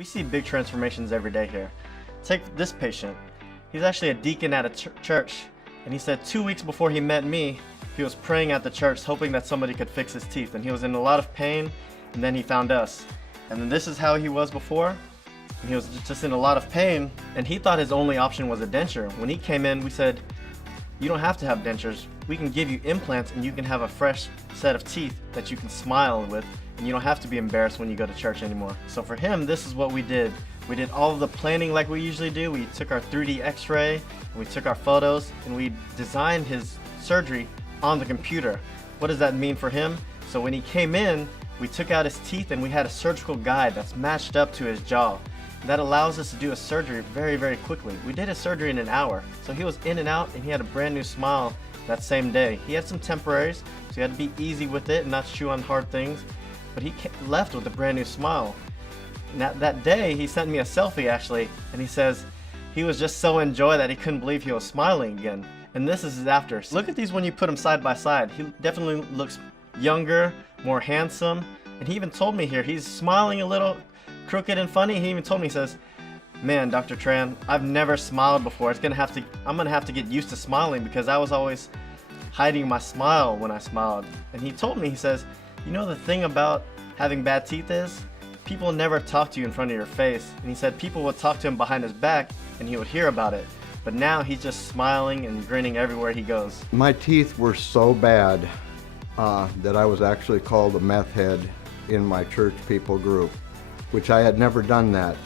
We see big transformations every day here. Take this patient. He's actually a deacon at a church, and he said 2 weeks before he met me, he was praying at the church hoping that somebody could fix his teeth, and he was in a lot of pain, and then he found us. And then this is how he was before. And he was just in a lot of pain, and he thought his only option was a denture. When he came in, we said, you don't have to have dentures. We can give you implants and you can have a fresh set of teeth that you can smile with, and you don't have to be embarrassed when you go to church anymore. So for him, this is what we did. We did all of the planning like we usually do. We took our 3D x-ray, and we took our photos, and we designed his surgery on the computer. What does that mean for him? So when he came in, we took out his teeth and we had a surgical guide that's matched up to his jaw. That allows us to do a surgery very, very quickly. We did his surgery in an hour. So he was in and out, and he had a brand new smile that same day. He had some temporaries, so he had to be easy with it and not chew on hard things, but he left with a brand new smile. And that day, he sent me a selfie actually, and he says he was just so in joy that he couldn't believe he was smiling again. And this is his after. Look at these when you put them side by side. He definitely looks younger, more handsome, and he even told me here, he's smiling a little crooked and funny. He even told me, he says, man, Dr. Tran, I've never smiled before. I'm gonna have to get used to smiling because I was always hiding my smile when I smiled. And he told me, he says, you know the thing about having bad teeth is, people never talk to you in front of your face. And he said people would talk to him behind his back and he would hear about it. But now he's just smiling and grinning everywhere he goes. My teeth were so bad that I was actually called a meth head in my church people group, which I had never done that.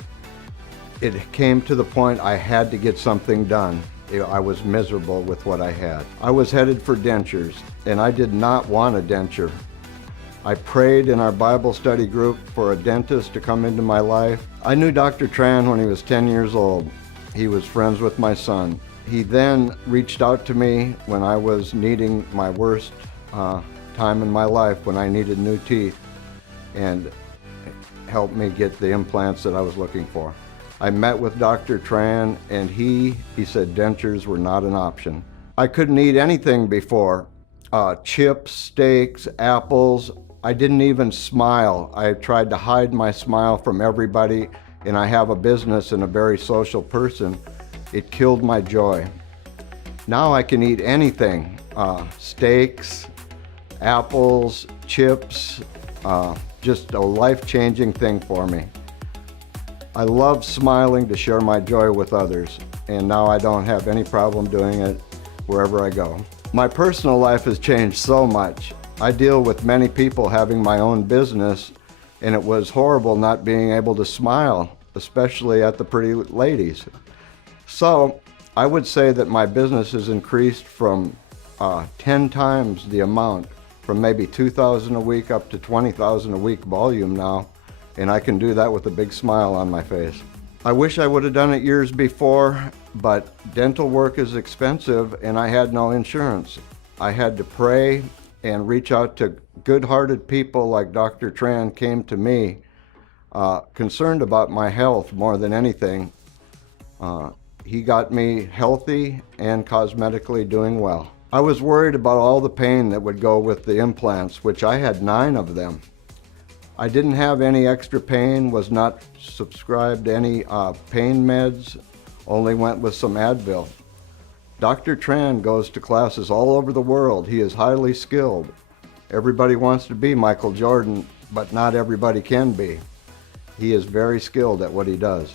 It came to the point I had to get something done. I was miserable with what I had. I was headed for dentures, and I did not want a denture. I prayed in our Bible study group for a dentist to come into my life. I knew Dr. Tran when he was 10 years old. He was friends with my son. He then reached out to me when I was needing my worst time in my life, when I needed new teeth, and helped me get the implants that I was looking for. I met with Dr. Tran, and he said dentures were not an option. I couldn't eat anything before. Chips, steaks, apples. I didn't even smile. I tried to hide my smile from everybody, and I have a business and a very social person. It killed my joy. Now I can eat anything. Steaks, apples, chips, just a life-changing thing for me. I love smiling to share my joy with others, and now I don't have any problem doing it wherever I go. My personal life has changed so much. I deal with many people having my own business, and it was horrible not being able to smile, especially at the pretty ladies. So I would say that my business has increased from 10 times the amount, from maybe 2,000 a week up to 20,000 a week volume now, and I can do that with a big smile on my face. I wish I would have done it years before, but dental work is expensive and I had no insurance. I had to pray and reach out to good-hearted people like Dr. Tran came to me, concerned about my health more than anything. He got me healthy and cosmetically doing well. I was worried about all the pain that would go with the implants, which I had 9 of them. I didn't have any extra pain, was not subscribed to any pain meds, only went with some Advil. Dr. Tran goes to classes all over the world. He is highly skilled. Everybody wants to be Michael Jordan, but not everybody can be. He is very skilled at what he does.